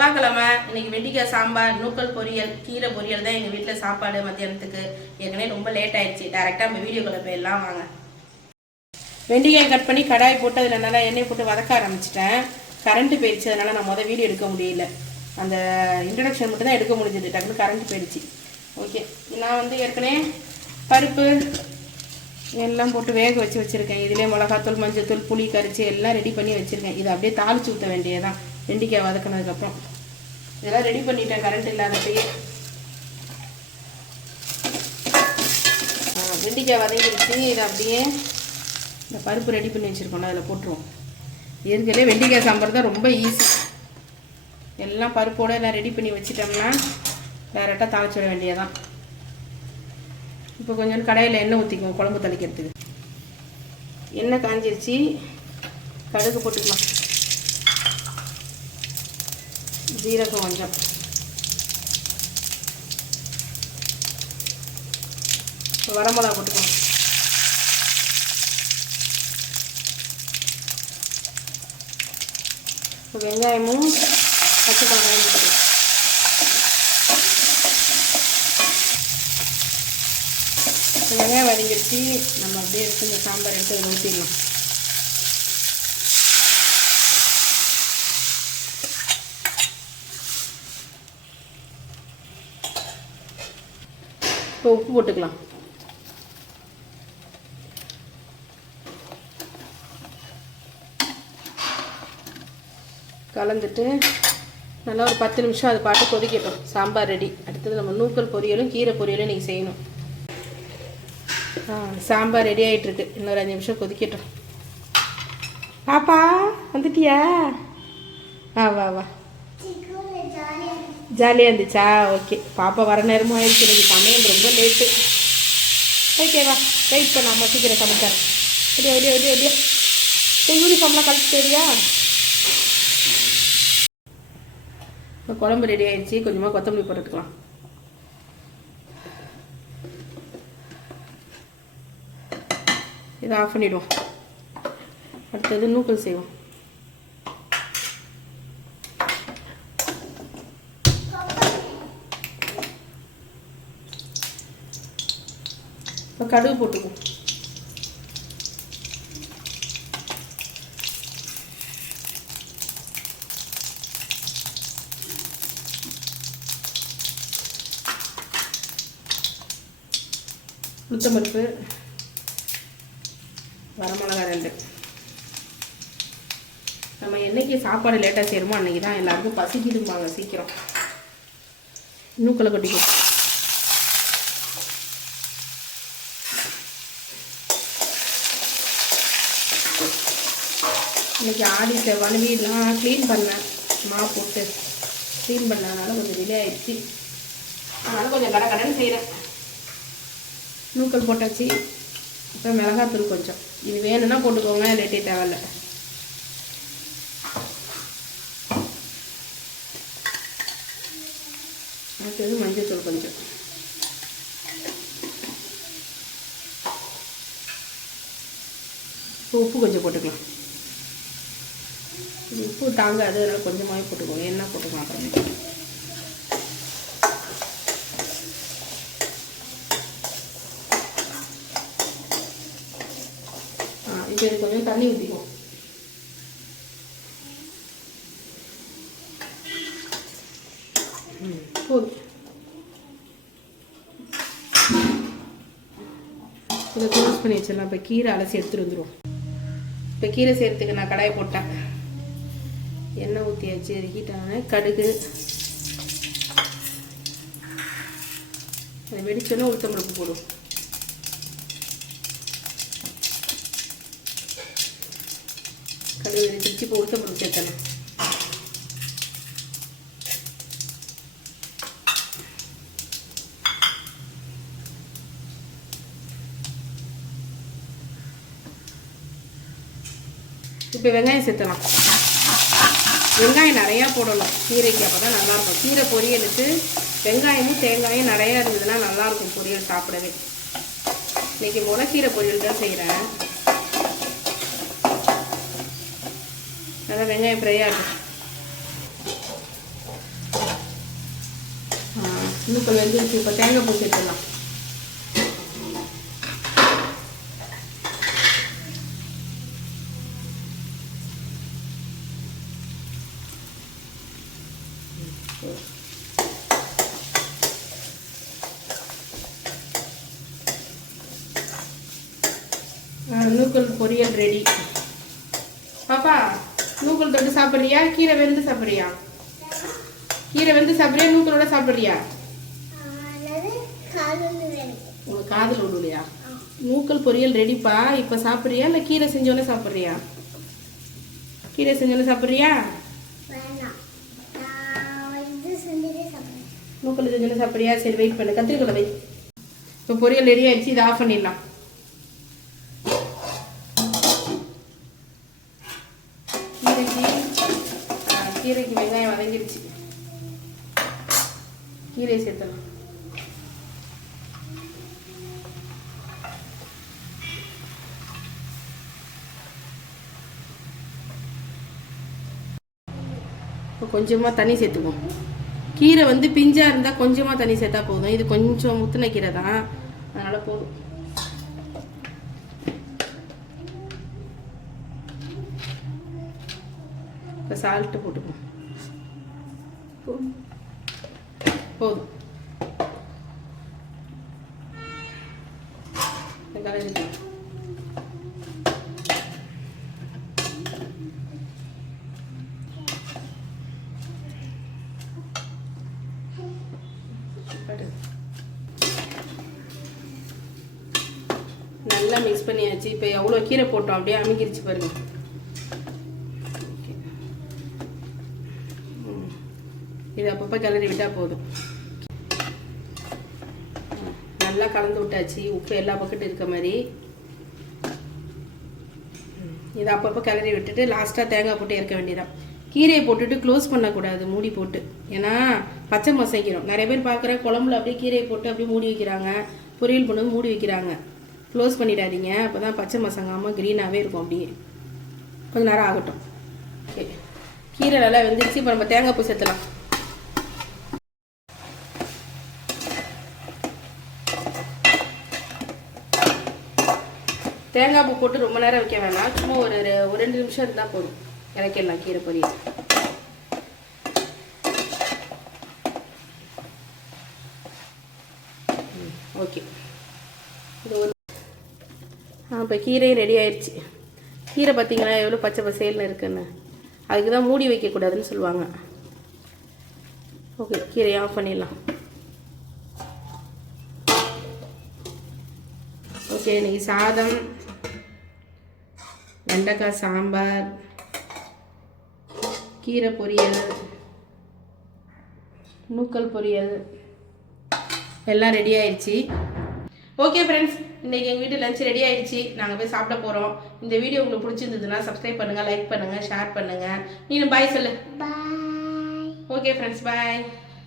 செவ்வாய்க்கிழமை இன்னைக்கு வெண்டிக்காய் சாம்பார் நூக்கல் பொரியல் கீரை பொரியல் தான் எங்கள் வீட்டில் சாப்பாடு மத்தியானத்துக்கு. ஏற்கனவே ரொம்ப லேட் ஆயிடுச்சு. டேரெக்டாக நம்ம வீடியோக்குள்ள போயிடலாம் வாங்க. வெண்டிக்காய் கட் பண்ணி கடாய் போட்டு அதில் நல்லா எண்ணெய் போட்டு வதக்க ஆரம்பிச்சிட்டேன். கரண்ட்டு போயிடுச்சு அதனால் நான் மொதல் வீடியோ எடுக்க முடியல. அந்த இன்ட்ரடக்ஷன் மட்டும் தான் எடுக்க முடிஞ்சது. டக்குனு கரண்ட் போயிடுச்சு. ஓகே நான் வந்து ஏற்கனவே பருப்பு எல்லாம் போட்டு வேக வச்சு வச்சுருக்கேன். இதிலே மிளகாத்தூள் மஞ்சத்தூள் புளி கரைச்சி எல்லாம் ரெடி பண்ணி வச்சுருக்கேன். இதை அப்படியே தாளிச்சு ஊற்ற வேண்டியதான் வெண்டிக்காய் வதக்கினதுக்கப்புறம். இதெல்லாம் ரெடி பண்ணிட்டேன் கரண்ட் இல்லாதப்பயே. வெண்டிக்காய் வதங்கிடுச்சு. இதை அப்படியே இந்த பருப்பு ரெடி பண்ணி வச்சுருக்கோம்ல அதில் போட்டுருவோம். ஏற்கனவே வெண்டிக்காய் சாம்பார் தான் ரொம்ப ஈஸி எல்லாம் பருப்போடு எல்லாம் ரெடி பண்ணி வச்சிட்டோம்னா டேரெக்டாக தாளிச்சு விட வேண்டியதான் இப்போ கொஞ்சம் கடையில் எண்ணெய் ஊற்றிக்குவோம் குழம்பு தளிக்கிறதுக்கு. எண்ணெய் காஞ்சிருச்சு. கடுகு போட்டுக்கலாம். ஜீரகம் கொஞ்சம். வரமிளகா போட்டுக்கலாம் வெங்காயமும் பச்சை மிளகாயும் வெங்காயம் வதங்கிடுச்சு. நம்ம அப்படியே இருக்கு இந்த சாம்பார் எடுத்து அதில் ஊற்றிடலாம் இப்போ உப்பு போட்டுக்கலாம். கலந்துட்டு நல்லா ஒரு பத்து நிமிஷம் அது பாட்டு கொதிக்கட்டும். சாம்பார் ரெடி. அடுத்தது நம்ம நூக்கல் பொரியலும் கீரை பொரியலும் இன்றைக்கி செய்யணும். ஆ சாம்பார் ரெடி ஆகிட்டுருக்கு இன்னொரு அஞ்சு நிமிஷம் கொதிக்கட்டும். பாப்பா வந்துட்டியா? ஆ வா வா. ஜாலியாக இருந்துச்சா? ஓகே பாப்பா வர நேரமும் ஆயிடுச்சு. இன்னைக்கு சமையல் ரொம்ப லேட்டு ஓகேவா வெயிட் பண்ண அம்மா சீக்கிரம் சமைச்சாரன் வெளியே அப்படியே அப்படியே அப்படியே யூனிஃபார்ம்லாம் கழிச்சு தெரியா இப்போ குழம்பு ரெடி ஆயிடுச்சு. கொஞ்சமாக கொத்தமல்லி போட்டுக்கலாம் இதை ஆஃப் பண்ணிவிடுவோம் அடுத்தது நூக்கல் செய்வோம். இப்போ கடுகு போட்டுக்குவோம் உளுத்தம்பருப்பு வரமிளகா ரெண்டு. நம்ம என்னைக்கு சாப்பாடு லேட்டாக செய்கிறோமோ அன்றைக்கி தான் எல்லாருக்கும் பசிக்குதும்பாங்க சீக்கிரம். நூக்கலை கொட்டிக்கும் இன்றைக்கி ஆடி செவ்வாய் வீடெலாம் க்ளீன் பண்ணேன். மா போட்டு க்ளீன் பண்ணதுனால கொஞ்சம் டிலே ஆகிடுச்சு அதனால் கொஞ்சம் கடை கடன் செய்கிறேன் நூக்கல் போட்டாச்சு. இப்போ மிளகாத்தூள் கொஞ்சம். இது வேணும்னா போட்டுக்கோங்க இல்லாட்டி தேவையில்ல. அடுத்தது மஞ்சத்தூள் கொஞ்சம். உப்பு கொஞ்சம் போட்டுக்கலாம். உப்பு தாங்காது அதனால் கொஞ்சமாகவே போட்டுக்கோங்க. என்ன போட்டுக்கலாம் அப்புறம் இப்போ இது கொஞ்சம் தண்ணி ஊற்றிக்குவோம் ம் போதும். இதை க்ளோஸ் பண்ணி வச்சிடலாம். இப்போ கீரை அலசி எடுத்துகிட்டு வந்துடுவோம் இப்போ கீரை செய்கிறதுக்கு நான் கடாயை போட்டேன். எண்ணெய் ஊற்றியாச்சு அது கடுகு. அது வெடிச்சோன்னே உளுத்தம்பருப்பு போடும் கடுகு வெடிச்சிருச்சு இப்போ உளுத்தம்பருப்பு சேர்த்தலாம் இப்போ வெங்காயம் சேர்த்தலாம் வெங்காயம் நிறையா போடணும். கீரைக்கு அப்போ தான் நல்லாயிருக்கும். கீரை பொரியலுக்கு வெங்காயமும் தேங்காயும் நிறையா இருந்ததுன்னா நல்லாயிருக்கும் பொரியல் சாப்பிடவே. இன்றைக்கி முளைக்கீரை பொரியல் தான் செய்கிறேன் நல்லா வெங்காயம் ஃப்ரை இன்னும் இப்போ வெந்துருச்சு. இப்போ தேங்காய் பூ சேர்த்துடலாம் நூக்கல் பொரியல் ரெடி பாப்பா நூக்கல் தொட்டு சாப்பிட்றியா? கீரை வெந்து சாப்பிட்றியா? கீரை வெந்து சாப்பிட்றியா? நூக்கலோட சாப்பிட்றியா? உங்க காதல் ஒண்ணுலையா நூக்கல் பொரியல் ரெடிப்பா இப்போ சாப்பிட்றியா? இல்லை கீரை செஞ்சோன்னே சாப்பிட்றியா? கீரை செஞ்சோன்னே சாப்பிட்றியா? மூக்கில் இது செஞ்சுட்டே சாப்பிட்றியா? சரி வெயிட் பண்ணு. கத்திரிக்கோலை வை. இப்போ பொரியல் ரெடி ஆயிடுச்சு. இதை ஆஃப் பண்ணிடலாம். கீரைக்கு கீரைக்கு வெங்காயம் வதங்கிடுச்சு. கீரையை சேர்த்தலாம் இப்போ கொஞ்சமாக தண்ணி சேர்த்துக்குவோம். கீரை வந்து பிஞ்சாக இருந்தால் கொஞ்சமாக தண்ணி சேர்த்தா போதும். இது கொஞ்சம் முத்துன கீரை தான். அதனால் போதும். இப்போ சால்ட்டு போட்டுப்போம் போதும். போதும் இந்த கலருக்கு பாரு. நல்லா மிக்ஸ் பண்ணியாச்சு. இப்போ எவ்வளோ கீரை போட்டோம்? அப்படியே அமுக்கிருச்சு பாருங்க. இது அப்பப்போ கிளறி விட்டால் போதும். நல்லா கலந்து விட்டாச்சு. உப்பு எல்லா பக்கத்தும் இருக்க மாதிரி. இதை அப்பப்போ கிளறி விட்டுட்டு லாஸ்ட்டாக தேங்காய் போட்டு இறக்க வேண்டியதான் கீரையை போட்டுட்டு க்ளோஸ் பண்ணக்கூடாது மூடி போட்டு. ஏன்னா பச்சை மசைக்கிறோம். நிறைய பேர் பார்க்குற குழம்புல அப்படியே கீரையை போட்டு அப்படியே மூடி வைக்கிறாங்க. பொரியல் பண்ணது மூடி வைக்கிறாங்க. க்ளோஸ் பண்ணிடாதீங்க. அப்போ தான் பச்சை மசங்காமல் க்ரீனாகவே இருக்கும் அப்படியே. கொஞ்சம் நேரம் ஆகட்டும். ஓகே கீரை நல்லா வெந்துருச்சு. இப்போ நம்ம தேங்காய் பூ சேர்த்துலாம் தேங்காய் பூ போட்டு ரொம்ப நேரம் வைக்க வேணாம். சும்மா ஒரு ஒரு ரெண்டு நிமிஷம் இருந்தால் போதும். இறக்கிடலாம் கீரை பொரியல் ஓகே இப்போ கீரையும் ரெடி ஆயிடுச்சு கீரை பார்த்திங்கன்னா எவ்வளோ பச்சை பசேல்னு இருக்குன்னு. அதுக்கு தான் மூடி வைக்கக்கூடாதுன்னு சொல்லுவாங்க. ஓகே கீரையை ஆஃப் பண்ணிடலாம். ஓகே இன்னைக்கு சாதம் வெண்டைக்காய் சாம்பார் கீரை பொரியல் நூக்கல் பொரியல் எல்லாம் ரெடி ஆயிடுச்சு ஓகே ஃப்ரெண்ட்ஸ் இன்றைக்கி எங்கள் வீட்டு லஞ்ச் ரெடி ஆயிடுச்சு. நாங்கள் போய் சாப்பிட போகிறோம் இந்த வீடியோ உங்களுக்கு பிடிச்சிருந்ததுன்னா சப்ஸ்கிரைப் பண்ணுங்கள் லைக் பண்ணுங்கள் ஷேர் பண்ணுங்கள் நீனும் பாய் சொல்லு. Bye okay friends bye